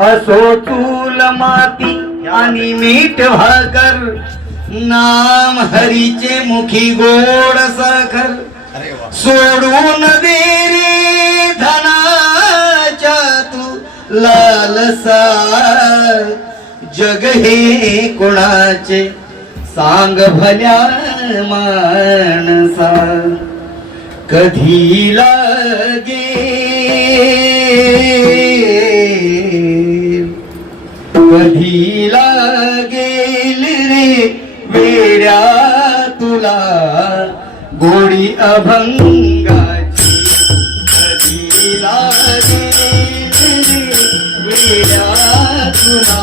असो चूल माती आणि मीठ भाकर नाम हरीचे मुखी गोड साखर. सोडून दे रे धनाच्या तू लालसा. जग हे कोणाचे? सांग भल्या माणसा. कधी लागे? कधी लागेल रे वेड्या तुला? गोडी अभंगाची अधीला लागेल रे वेड्या तुला?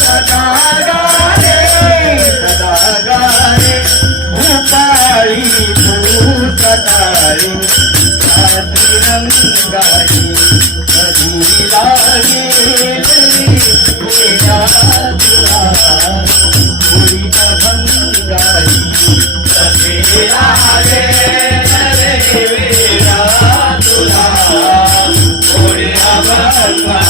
सदा गाणे सदा गाणे भूपाळी तू सदाळी रंगाई कधी लागेल तुला थोडी अभंगाई कधी लागेल रे वेळा तुला थोडी अभंगाची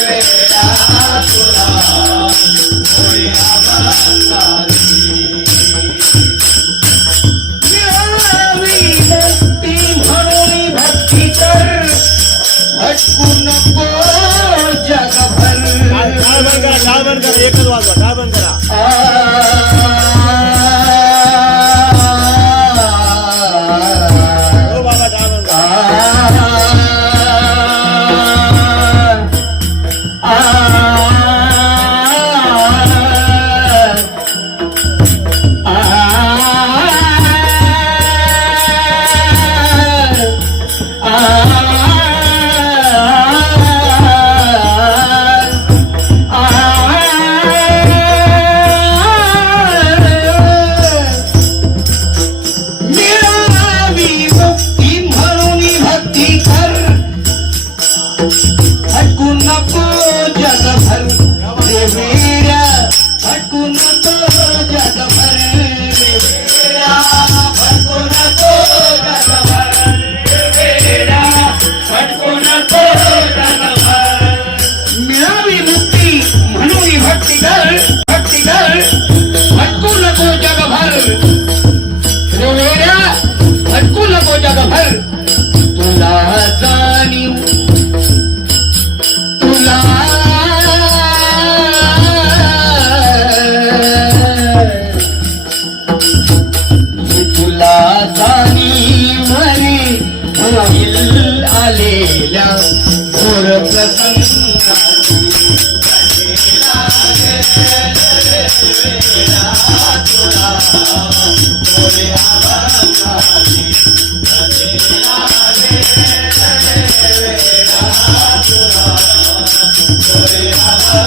मोठी कर भटकू नको जगभर. एकच वाजवा.